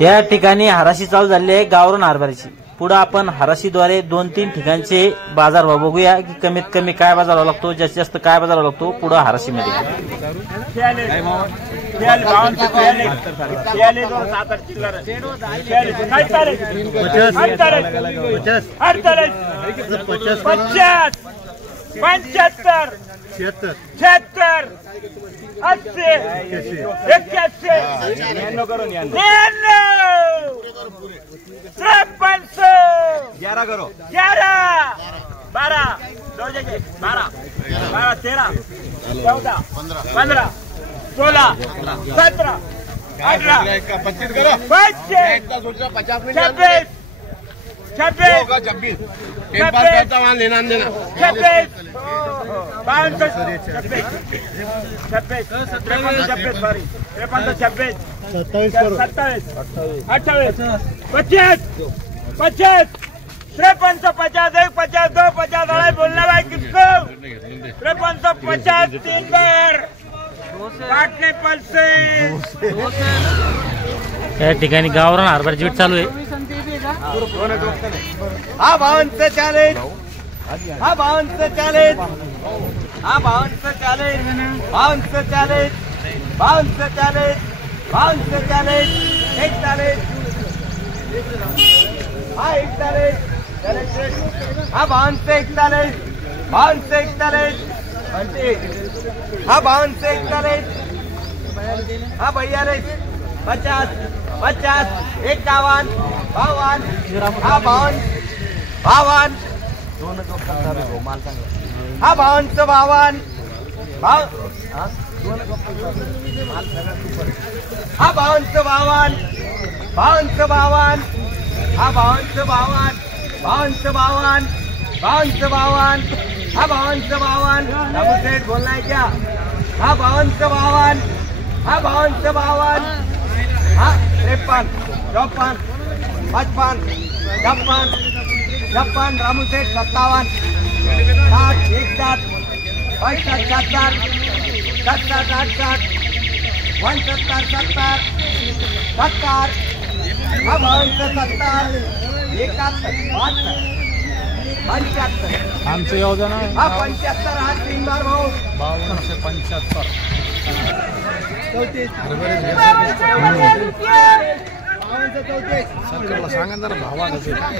या ठिकाणी हराशी चालू झाली आहे गावरान हरभऱ्याची। पुढे आपण हराशीद्वारे 2-3 ठिकाणचे बाजारभाव बघूया की कमीत कमी काय बाजारभाव लागतो, जास्तीत जास्त काय बाजारभाव लागतो पुढे हराशीमध्ये। ग्यारह करो, 12, 13, 14, 15, 16, 17, 18, 25 करो, 26, 26, 26 एक बार करता वहाँ लेना देना 26, 52, 26, 26, 56, सॉरी 56, 27, 28, 25, 55, 53, 51, 52, 52 बोलना भाई किसको? 53, 3 बार काटने पल से। या ठिकाणी गावरान हरभऱ्याची वेट चालू आहे। हा 52 से 40, हा 52 से 40, हा 52 से 40, 52 से 40, 52 से 40, 52 से 40, 41, हा 41, हा 52 से 41, 52 से 41, हा 52 से 41, हा 42, 50, 50, 51, 52, हा 52, 52, हा 52 से 52, हा 52 से 52, 52 से 52, हा 52 से 52, 52 से 52, 52 से 52, हा 52 से 52, बाबू सेठ बोलना है क्या? हा 52 से 52, हा 52 से 52, हा 53, 54, 55, 56, 56, रामू सेठ 57, 60, 61, 62, 70, 70, 68, 69, 70, 70, हा 52 से 70, 71, 75, आमचं योजना आहे हा 75, हा 3 बार भाऊ 52 से 75 सरकारला सांगा जरा भावा कसं काय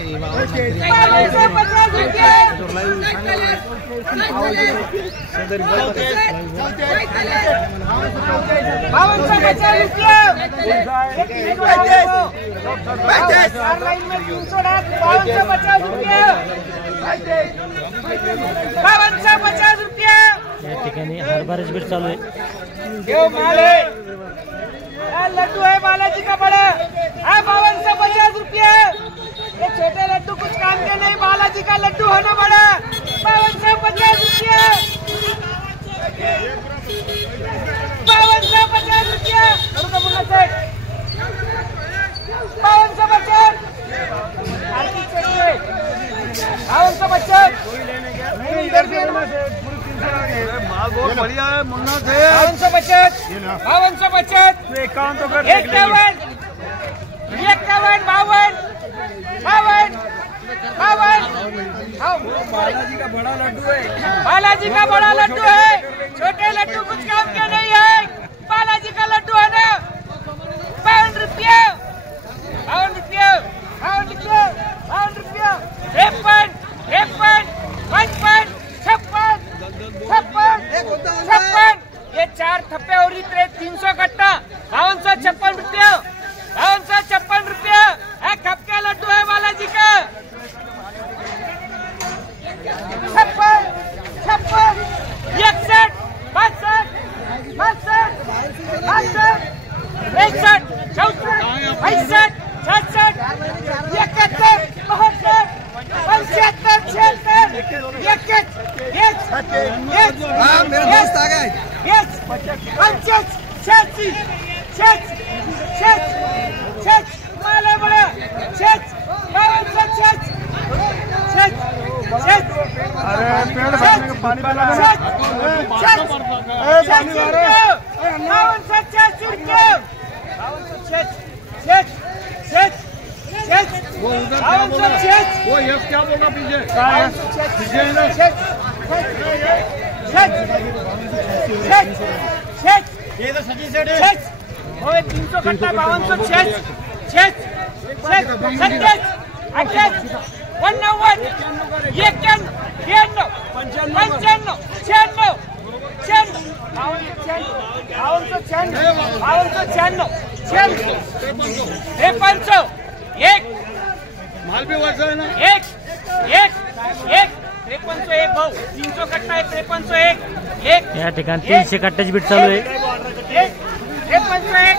या ठिकाणी हरभऱ्याची वेट चालू आहे। लड्डू है बालाजी का बड़ा है 52 से 50 रुपये। ये छोटे लड्डू कुछ काम के नहीं, बालाजी का लड्डू है ना बड़ा 52 से 50 रुपये। 52 से 50 रुपये 52 से 50, 52 से 50 नहीं इधर भी माल बहुत बढ़िया है मुन्ना से 52 से 50, 52 से 50, 51 तो कर 51, 52, 52, बालाजी का बड़ा लड्डू है, बालाजी का बड़ा लड्डू है। छोटे लड्डू कुछ काम के नहीं है, बालाजी का लड्डू है ना 52 रुपये, 52 रुपये, 52 रुपये, 52 रुपये, 53, 55, 56, 56, 56, ये 4 थप्पे और इतने 300 कट्टा 5256 रुपये, 5256 रुपये। कब का लड्डू है बालाजी का 56, 56, 61, 62, 62, 62, 61, 64, 65, 67, 71, 72, 75, 76, 21, मेरा दोस्त आ गए 55, 86, 66, माले बड़ा 56, 56, अरे पेड़ भरने का पानी पिला वो यस क्या बोल रहा पीछे पीछे है ना ये तो सचिन सेठ है 300 कट्टा 52 माल भी वैसा है ना एक 5301 भाऊ 300 कट्टा 5301 एक या ठिकाणी 300 कट्ट्याची बीट चालू आहे. एक 5301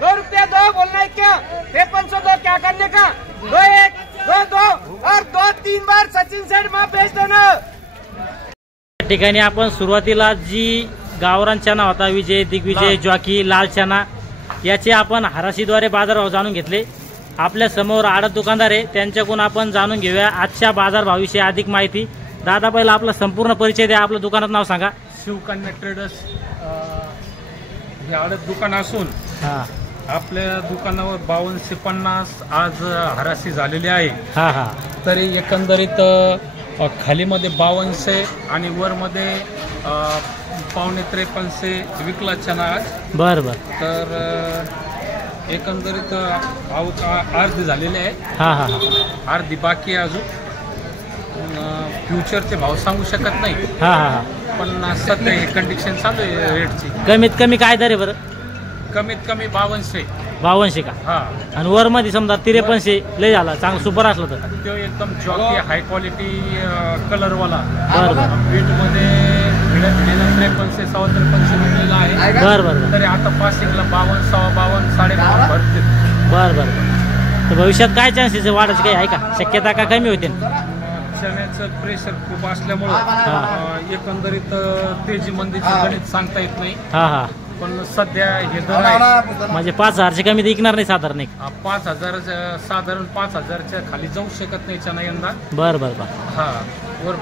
दो रुपया दो बोलना है क्या 5302 क्या करने का 2-1 2-2 और 2-3 बार सचिन सेठ माँ भेज देना. या ठिकाणी आपण सुरुवातीला जी गावरान चना होता विजय दिग्विजय जॉकी लाल चना याचे आपण हराशीद्वारे बाजारभाव जाणून घेतले. आपल्या समोर आडत दुकानदार आहे त्यांच्याकडून आपण जाणून घेऊया आजच्या बाजारभावाविषयी अधिक माहिती. दादा पहिला आपला संपूर्ण परिचय द्या, आपलं दुकानाचं नाव सांगा. शिवकन्या ट्रेडर्स हे आडत दुकान असून हा आपल्या दुकानावर 5250 आज हराशी झालेली आहे. हा हा तरी एकंदरीत खालीमध्ये 5200 आणि वरमध्ये 5253 विकला चना आज. बर बर. तर एकंदरीत आवक अर्धी झालेली आहे, हा हा हा अर्धी बाकी आहे अजून. फ्युचरचे भाव सांगू शकत नाही, हा हा पण सध्या हे कंडिशन चालू आहे रेटची. कमीत कमी काय दर आहे बरं? कमीत कमी 5200. 5200 का? हा, आणि वर मध्ये समजा 5300 लय झाला चांगलं सुपर असलं तर तो एकदम जॉकी हाय क्वालिटी कलरवाला बर बर बीटमध्ये भिड्या भिडीला 53 53 भेटलेला आहे. बर बर बर तरी आता पासिंगला 52 52 52.5 भरते. बर बर. तर भविष्यात काय चान्सेस वाढायचं काही आहे का, शक्यता का कमी होते? चण्याचं प्रेशर खूप असल्यामुळं हा. एकंदरीत तेजी मंदीची गणित सांगता येत नाही. हा हा पण सध्या हे दर आहे म्हणजे 5000च्या कमी तर विकणार नाही साधारण एक. 5000 साधारण 5000च्या खाली जाऊ शकत नाही चना यंदा. बर बर बर. हा, वर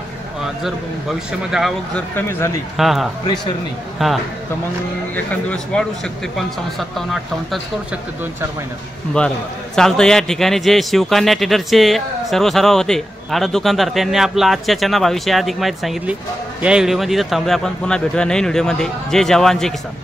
जर भविष्यामध्ये आवक जर कमी झाली हा हा प्रेशरनी हा तर मग एखाद्या वेळेस वाढू शकते. 55 57 58 टच करू शकते 2-4 महिन्यात. बरं बरं चालतं. या ठिकाणी जे शिवकन्या ट्रेडरचे सर्व होते आडत दुकानदार त्यांनी आपला आजच्या चना भाविषयी अधिक माहिती सांगितली. या व्हिडिओमध्ये इथं थांबूया, आपण पुन्हा भेटूया नवीन व्हिडिओमध्ये. जय जवान जय किसान.